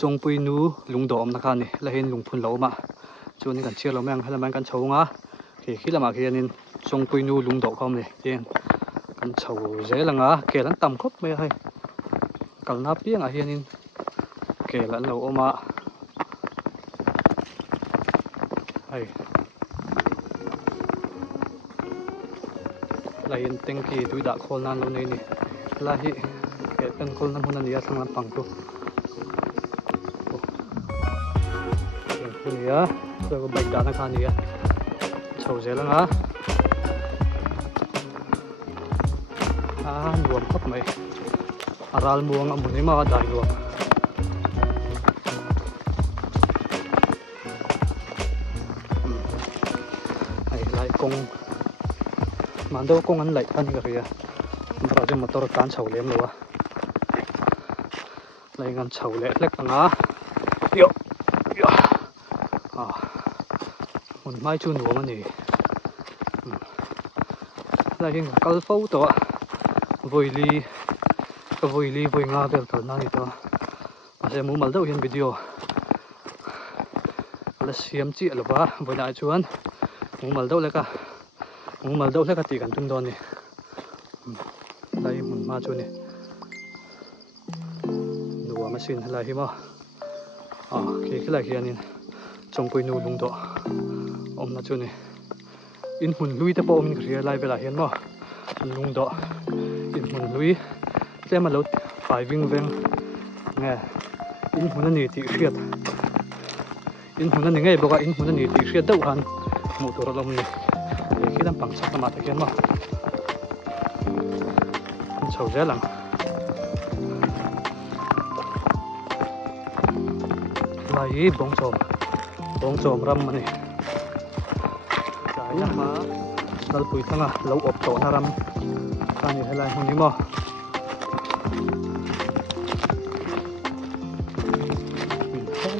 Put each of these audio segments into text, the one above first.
chong pui nu lung do om na kha ni la hin lung phun lo ma chu ni kan chiar lo mang hala man kan chhonga khi lama khi anin chong pui nu lung do khom ni ten kan chho zelanga ke lan tam khop me hai kal na piang a hianin ke lan lo oma ai lain tengki tui da khol nan lo nei ni la hi ke kan khol nan hunan ya sang pang tu ni ya so ko bike da na khan ni ya chho zelanga nuam khop mai aral muang amuni ma dai lo ai lai kong mando kong an lai khan ga ria bra de motor kan chho lem lo lai ngam chho le lek anga yo yo mun mai chu nuam ani lai hin kal fo to voi li voi nga bel kal na ni to ase mu mal do hin video la siam chi alwa voi na chuan mu mal do le ka ti kan tum don ni lai mun ma chu ni nuwa ma sin lai hi ma ke lai hianin chong pui nu lung do om na chu ni in hun lui te po min khria lai bela hian ma lung do in hun lui tlema lo fai ving veng nge in hun ani ti hriat in hun ani nge boka in hun ani ti hriat deuh han mu tur lom ni ki lam pang sak ma ta hian ma chho zelang lai bong chom ram mani kai ma dal pui thanga lo op to na ram kani helai huni mo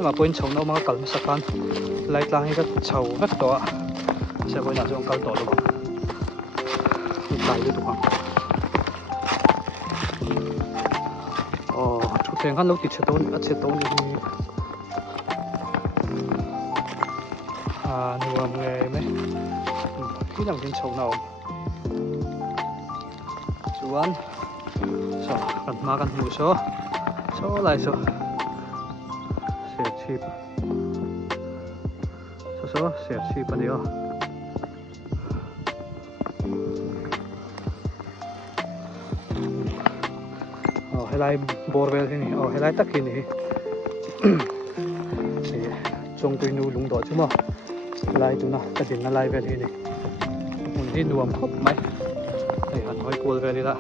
mà point chầu nó mà cần sạc pan lại lại cái chầu vắt to sẽ coi nào dùng câu to được lại được không chú thèn hắn lâu thì chết tốn đi nuông nghề mấy khi làm cái chầu nào chú ăn sao cần mà cần ngủ số lại số chip so set chip ani o helai borvel ni helai tak ni chong tui nu lung do chuma lai tu na ta din na lai vel ni mun hi nuam khop mai ai han hoi kol vel la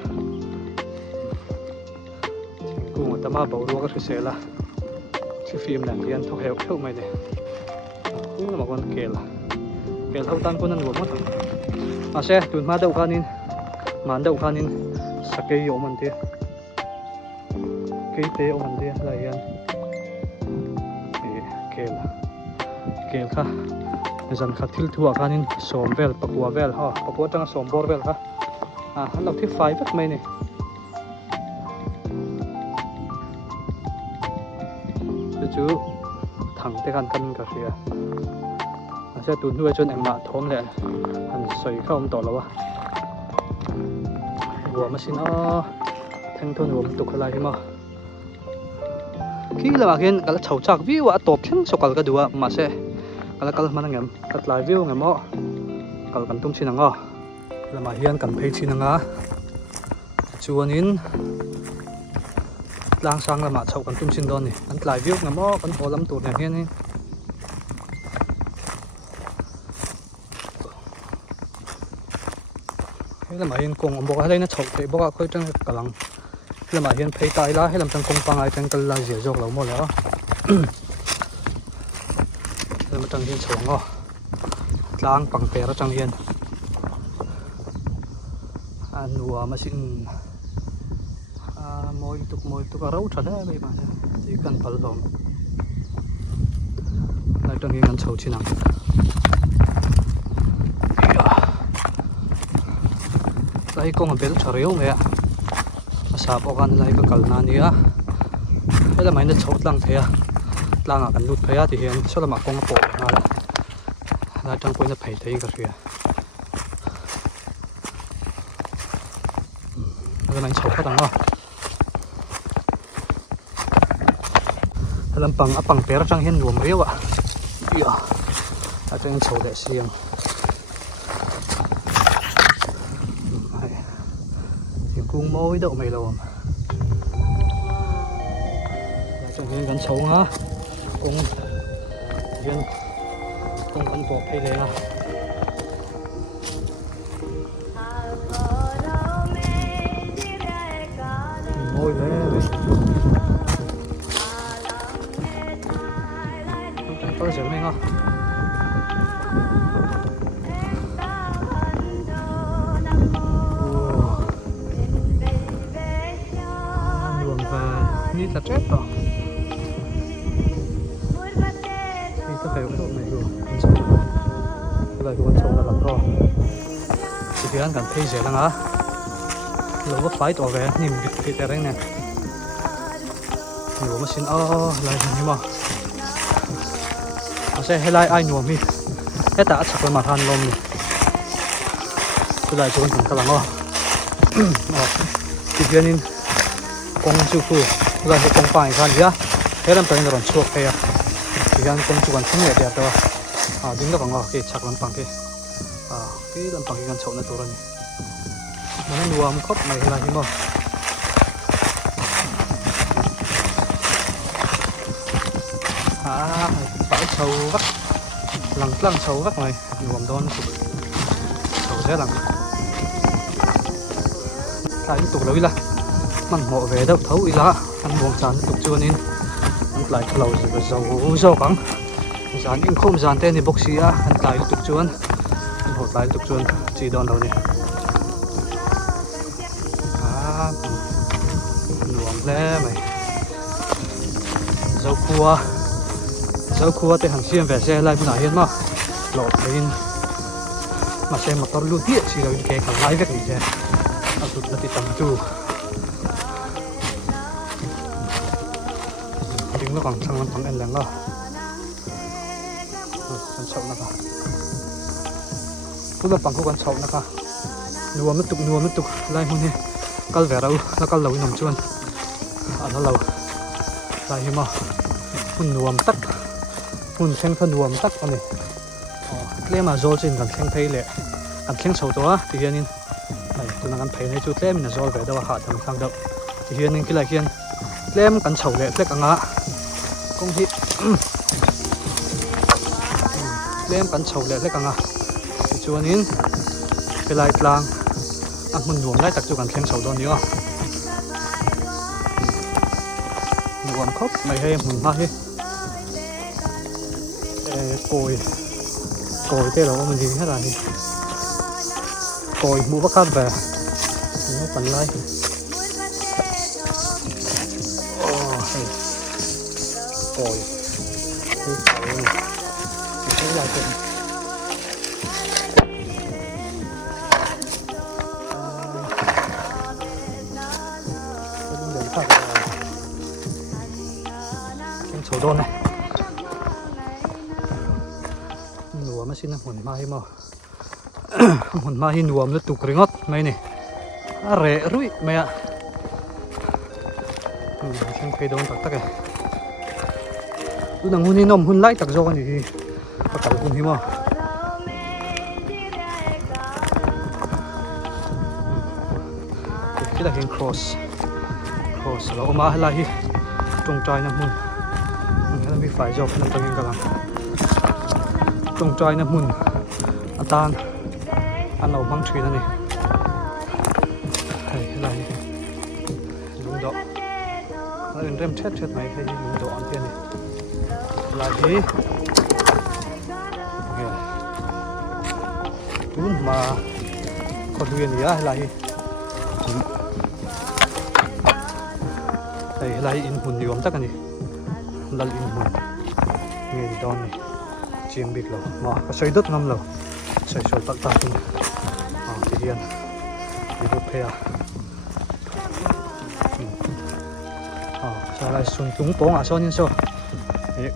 ku ta ma bo ro ka se la phim này thì anh thâu heo khâu mày này cũng là một con kèl thâu tan con ăn gồm mất xe tuần ma đậu khanin màn đậu khanin sake yo man tia cây té o man tia là yan kèl kha dần khát thil thua khanin som vel pakua vel ha pakua tang som bor vel kha hắn lọc thiết phai vắt mày này chú thằng thế kan cả kia sẽ tụi nuôi cho em mà thốn lẹ hành sấy không tỏ lâu vừa mà xin thanh thôn vừa tục lại mà khi là cái chầu chak view à top thiên sokal cái đua mà sẽ cái mà ngem cắt lại view ngem mò cái cần tung xin ngó là mà hiền cần pay xin ngá chuan in lang sang là mà chậu cần tung xin đòn này ăn lại view ngắm mò con hồ lắm tụt này hiên thế là mà hiên cùng bộ cái đây nó chậu thì bộ cái khơi trong cả lăng thế là mà hiên thấy tay lá hay làm trong công pang ai trong cần là dễ dọc lâu một nữa thế mà trong hiên chậu ngó lang bằng bè ở trong hiên ăn hùa mà xin môi tục rau thật đấy bây giờ chỉ cần phải làm lại trong cái ngăn sầu chi nào lại con ở bên chợ riêu mẹ sạp ở gần lại cái cẩn nani á cái là máy nó chốt lăng thế à lăng à cần nút thế à thì hiện số là mặc con bộ là trong quên là phải thấy cái gì cái máy chốt cái thằng đó làm bằng té trong hiện nuông riêu ạ ở trên chốt để xiềng thì cung môi đậu mày lồm trong hiện gắn sấu ha cũng hiện cũng vẫn bỏ thay lên à môi đấy có gì không anh luồng và như là chết rồi thì tôi phải cái độ này rồi cái này con sâu là làm co thì cái anh cảm thấy dễ lắm á lâu có phải tỏ về nhìn cái cái này nè nhiều mà xin lại như mà sẽ hay lại ai nuông mi hết đã chắc là mặt han lom này tôi lại xuống thằng ta làm ngon thì kia nên con chú phu rồi cái con phải khan gì á thế làm tới nó chuột thế à thì cái con chú còn không nhẹ đẹp đâu đứng đó bằng ngõ cái chắc làm bằng cái làm bằng cái con chậu nó to rồi mà nó nuông khóc này là như mà phải sâu vắt lăng sâu vắt này nuông đón sâu dễ lắm cái tục lối là mình mò về đâu thấu ý lá ăn buông sàn tục chưa nên ăn lại lâu rồi dầu cắn sàn nhưng không sàn tên thì bốc xí ăn lại tục chưa ăn hột lại tục chưa chỉ đòn đầu này nuông lẽ mày dầu cua thì hàng xuyên về xe lại bên này hết mà lọt lên mà xe mà to luôn tiệt chỉ là cái cả lái vét này xe tụt nó thì tầm chu tiếng nó còn sang bằng anh lắm đó con sậu nó cả cũng là bằng con sậu nó cả nuông mất tục lại hôm nay câu vẻ đâu nó câu lâu nằm chuôn nó lâu lại nhưng mà hun nuông tắt hun xem thân nuông tắt con này lấy mà rồi trên gần xem thấy lệ gần xem sầu đó thì hiện này tôi đang ăn thấy này chút lem mình là rồi về đâu hạ thằng sang đậu thì hiện nên cái này hiện lem cắn sầu lệ lek ngã công hít lem cắn sầu lệ lek ngã thì cho nên cái lại lang ăn mình nuông lại chắc cho gần xem sầu đó nữa nuông khóc mày hay mình hay còi thế đó mình gì hết là gì còi mua bắt cát về nó phần lại còi cái lại chuyện cái sổ đôn này nuông mà xin hồn mai mà hồn mai nuông nó tụt ringot mấy này rẻ rưỡi mày ạ xem cây đông tắc cái tôi đang hôn nôm hôn lại tắc do cái gì có cả hôn hiếm à cái là hình cross là ôm ai lại trồng trai nằm hôn nghĩa là bị phải do cái nằm trong cái làm trồng trai nằm hôn tan ăn lẩu măng thủy này hay là lúng đỏ nóเป็นเริ่มเช็ดไหมคือลงดอกอันเดียวนี่ลายนี้ตุ้มมาคนเรียนนี่ลายลายอินหุ่นอยู่มั้งตักกันนี่ลายอินหุ่นเงี้ยดอนนี่เจียงบิ๊กเรามาก็ใส่ดุดน้ำเราใส่โชว์ตักตักนี่ที่เรียนที่ดูเพียใช่ lại xuống tung bóng à sao nên sao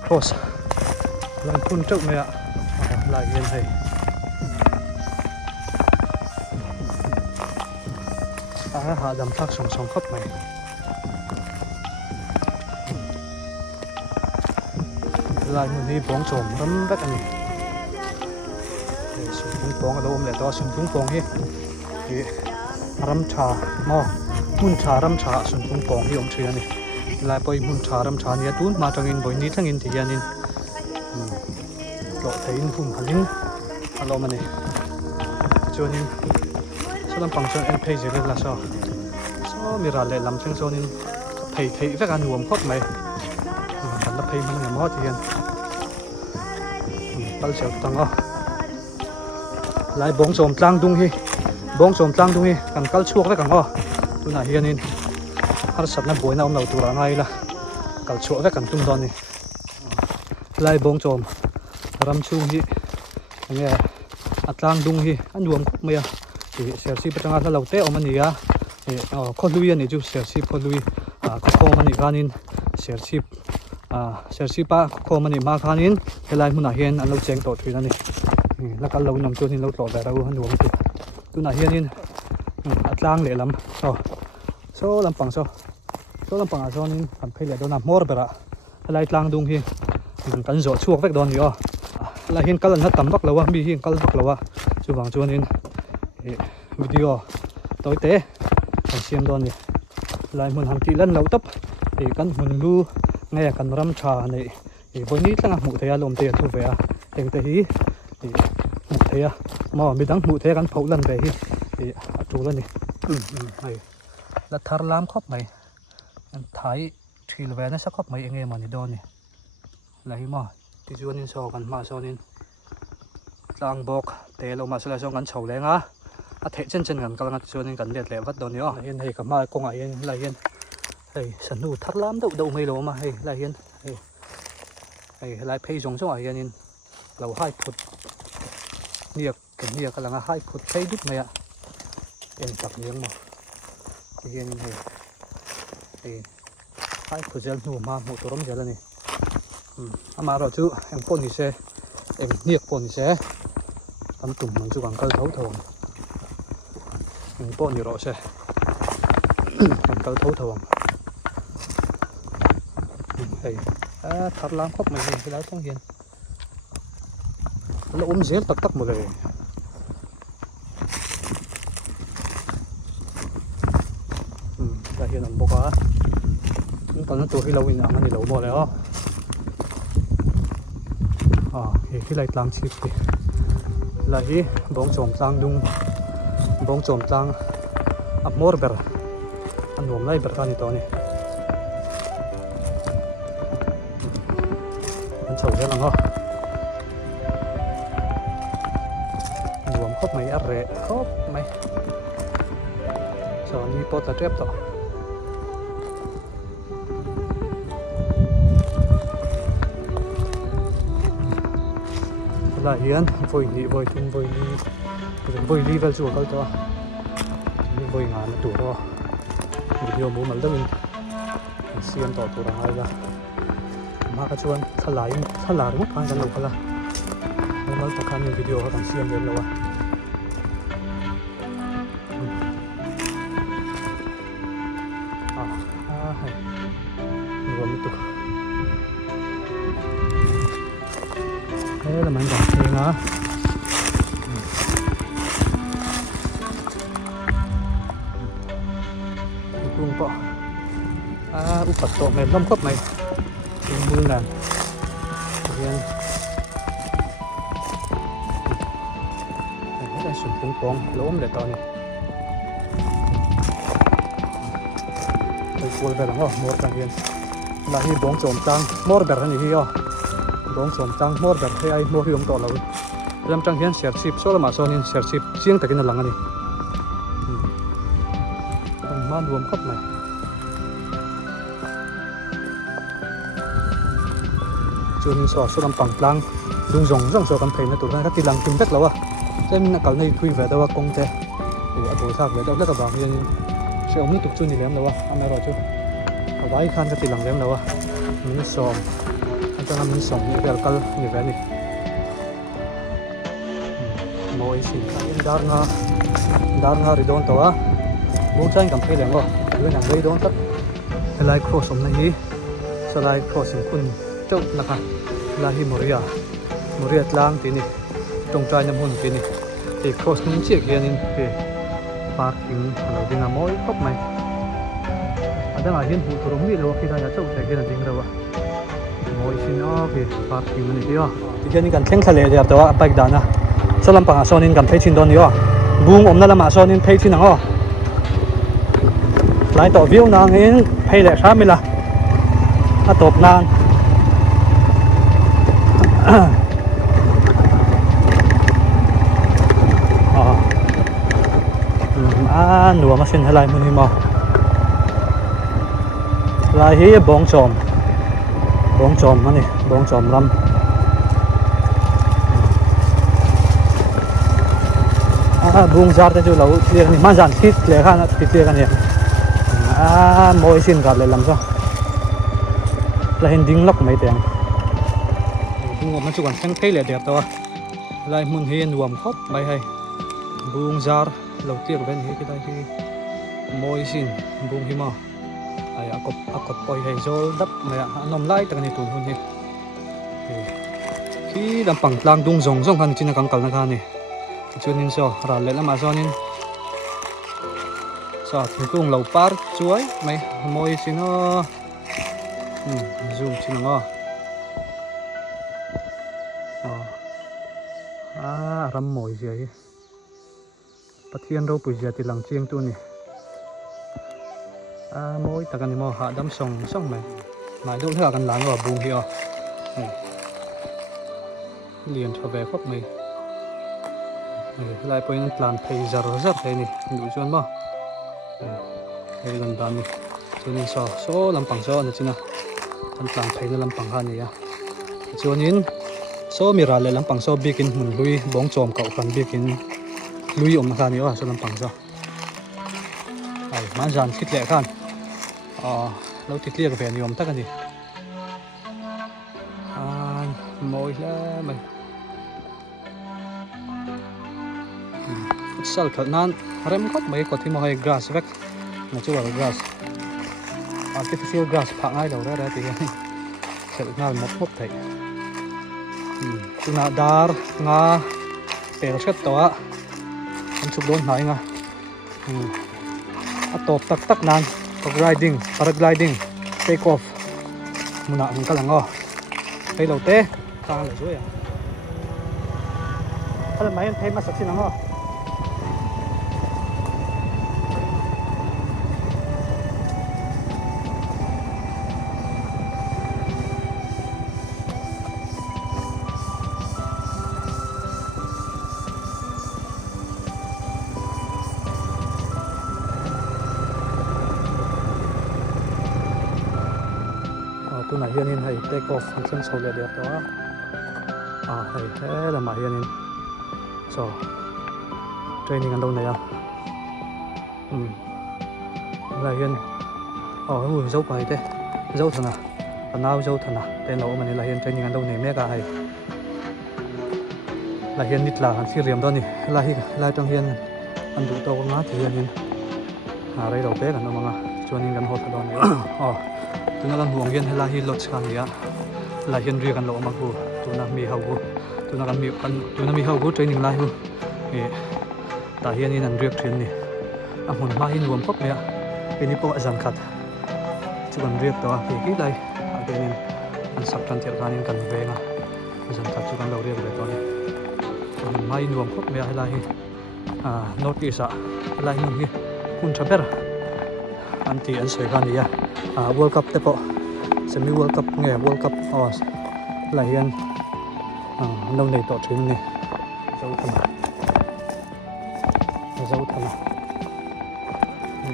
cross lại phun trước mày ạ lại yên thầy hạ đầm thác sòng sòng khắp mày lại mình đi bóng trộm lắm rất anh xuống tung bóng ở đâu om lại đó xuống tung bóng hi ram trà mò mun trà ram trà xuống tung bóng hi om chơi anh lại bơi mun trà ram trà này tuôn mà trong in bơi nít thằng in thì anh in lộ thấy in phun halin alo mà này cho nên số làm bằng cho em thấy gì là sao số mi ra lại làm theo cho nên thấy rất ăn uống khóc mày thành là thấy mình làm hết thì anh bắt đầu tăng ó lại bóng sồm tăng tung hi cần cắt chuột với càng ó tôi nói hiền in har sắp nó bồi nào đầu tụi ra ngay là cắt chuột với càng tung đòn này lại bóng sồm ram chung hi nghe atlang dung hi an nuam khop maya thì sersi patanga la lote omania kholui ani ju sersi kholui kho mani ganin sersi pa kho mani ma ganin helai huna hian an lo cheng to thuina ni la kal lo nam chu ni lo tlo da ro han nuam tu na hian in atlang le lam so lampang a zo nin kan phele do na mor bera helai tlang dung hi kan zo chuak vek don ni là hiện cái lần hết tầm bắc lâu mi hiện cái bắc lâu chú vàng chú nên video tối tế còn xem đòn này lại muốn hàng kỹ lần lâu tấp thì căn muốn lu nghe căn ram trà này thì với nít là mũ thế lồng tiền thu về tiền thế hí thì mũ thế mà mình đắng mũ thế căn phẫu lần về hí thì chú lên này này là thar lam khóc mày thái thì về nó sắc khóc mày nghe mà này đòn này là hí mà thì chú nên soกันมาso nên lang bok te lo ma sala so kan chho le nga a the chen kan kal nga chu nên kan let le wat don yo hian hei ka ma ko nga hian la hian hei sanu thar lam dau mai lo ma hei la hian hei lai phei jong so hian in lo hai phut niak kan niak ka nga hai phut phei duk mai a en tak niang ma hian hei hai phut jal nu ma mo torom jal ani ama rồi chứ em pon thì xe em niệm pon thì xe tắm tùng mình chú bằng câu thấu thường em pon thì rõ xe bằng câu thấu thường hey thật lắm khóc mình cái lái trong hiền nó ốm dễ tắc một lời là hiền ăn bốc á còn nó tuổi khi lâu mình ăn thì lâu more rồi cái lại lang chip đi là hi bóng chồm tang dung bóng chồm tang ap mor ber an nuam lai ber tani to ni an chầu thế là ngó nuam khóc mày ar re khóc mày cho ni pot la trep to là hiền vội nhị vội thun vội đi vào chùa câu cho vội ngàn là tủ đó video bố mà lưng xiên tỏ tủ hai là mà cái chuan thà lại mất hàng chân lâu là bố mà tất cả những video họ đang xiên lên lâu hay vừa mới tụ thế là mình đặt tiền hả luôn bỏ úp bật tổ mềm lâm khớp này mưa là riêng cái này sụn tung con lỗ để to này tôi quay về đó một cái riêng là hi bóng trộm tăng một bẹt này hi bóng trộm tăng một bẹt hay ai một hi ông to lâu làm trang hiến share ship số là mà số nên share ship riêng tại cái nào lằng này man rùm khắp này chưa nên số làm bằng lăng dung rồng rong số cầm thầy nó tụi nó các cái lăng kim rất lâu cho nên cả này quy về đâu công thế thì ở tuổi sau về đâu rất là vàng nên sẽ ông tiếp tục chưa nhìn em đâu anh nói rồi chưa vai khan ka tilang lem lawa min som an tanga min som ni vel kal ni veli moi si dar nga ri don tawa mo chain kam phei lengo lu nang vei don tak helai cross om na hi salai cross in kun chau laka la hi moria tlang ti ni tong trai nam hun ti ni ti cross nung chi kian in pe parking alo dinga moi khop mai adang a hin hu turum mi lo khi da ya chau te gen ding rawa moi sin a pe parking ni ti a ti hian kan thleng thale ya tawa bike dana salam panga sonin kan phei chin don yo bung om na lama sonin phei chin ang o lai to view na ngin phei le sa mi la a top nan nuwa masin halai mun hi mo lai hi bong chom mani bong chom ram bung jar te chu lo clear ni man jan thit le khan ti clear kan ya moi sin ga le lam so la hin ding lok mai teng bung ma chu kan thang thei le der tawa lai mun hi nuam khop mai hai bung jar lâu tiếc bên hi cái đây khi môi xin bung hi mà ai akop poi hay zo đắp mày nom lai tang ni tun hun hi khi làm bằng lang dung rong han china kang kal na khan ni chunin so ra le lama so nin so thingkung lo par chuai mai môi xin nó zoom chin ngo ram môi gì ấy pathian ro pui ti lang chiang tu ni moi takan mo ha dam song mai do thla kan lang wa bung hi o liền tho ve khop mai lai point plan phei zar he ni du chon ma he gan dan ni chunin so lampang so na china an plan phei na lampang ha ni ya chunin so mi ra le lampang so bikin mun lui bong chom kau kan bikin lui om khan yo so lampang so ai man jan khit le khan lo ti clear ve ni om tak ani moi la mai sal khal nan rem khop mai ko thi mo hai grass vek natural grass artificial grass pha ngai lo ra ti sel ngal mop thai tuna dar nga pel set to a an chuk don nai nga a top tak nan paragliding take off muna ang kalango thấy đầu tê ta là dưới à thế là mấy anh thấy mà sạch xin lắm không tu này hiện hay take off hành trình sau lệ đẹp đó hay thế là mà hiện so training ăn đâu này à là hiện dấu cái thế dấu thằng nào nào dấu thằng nào tên nó mình là hiện training ăn đâu này mấy cái hay là hiện nít là hành xí riềm đó nè là trong hiện ăn đủ tàu ngã thì hiện đây đầu bé cả nó mà cho nên gần hột đó nè tu na kan huang hian hela hi lot khan ya la hian ri kan lo ma hu tu na mi hau hu tu na mi hau hu training lai hu ta hian in an riak thian ni a mun ma hin nuam khop me a ni po azan khat chu kan riak to ki lai a ke nin an sak tran thiar kan in kan ve nga azan khat chu kan lo riak ve to ni an mai nuam khop me a hela hi notice a lai mun hi hun thaber anti an soi kan ya World Cup te po semi World Cup nghe World Cup là hiền lâu này tổ chuyến này dấu thầm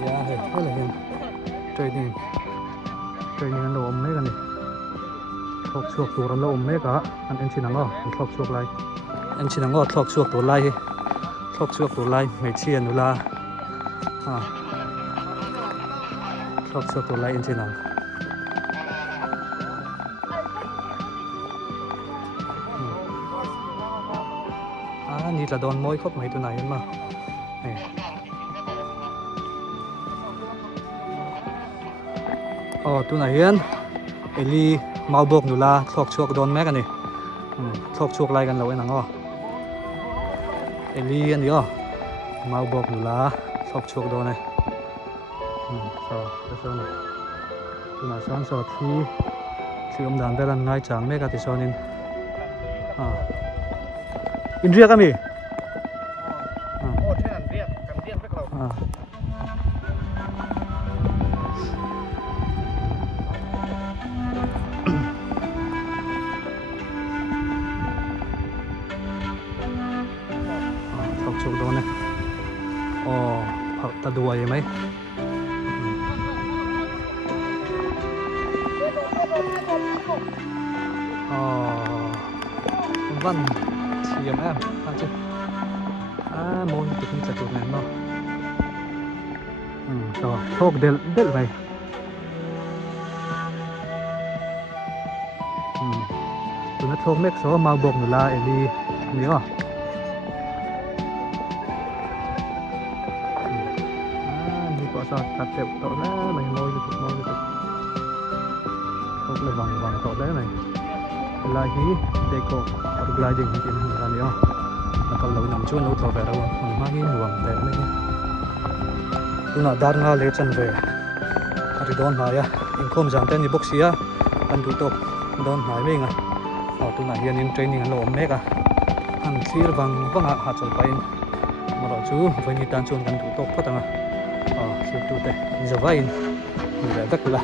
ya hết rất là hiền training ăn đồ ôm mấy cái này thọc chuột tủ làm đồ ôm mấy cả anh xin ngó thọc chuột lại anh xin ngó thọc chuột tủ lại mấy chiên nữa là thọc chuột tủ lại anh xin ni là đòn môi khóc mấy tụi này mà tụi này hiền Eli mau bọc nụ la thọc chuộc đòn mẹ cái này thọc chuộc lại gần lâu anh ngó Eli anh đi mau bọc nụ la thọc chuộc đòn này sao này tụi này sáng sớm thì đàn bé lần ngay chẳng mấy cái thì sao nên in riêng cái gì thế là riêng cầm riêng rất lâu thọc chuộc đòn này ta đùa vậy mấy văn thì em chứ môn tụi mình sẽ tụi này nó rồi thóc del vậy tụi nó thóc mấy số màu bột nữa là đi nhớ đi có sao tập đẹp tội đó mày môi được thóc là vàng tội đấy mày lagi deko gliding di mana ni kalau nam chuan lo tho ve ro ma hi nuam te me tuna dar nga le chan ve ari don ma ya inkom jang ten ni boxia an du tok don mai me nga tuna hian in training an lo me ka an thir wanga ha chol pain ma ro chu vani tan chuan kan du tok patanga thir tu te zawain ni la dak la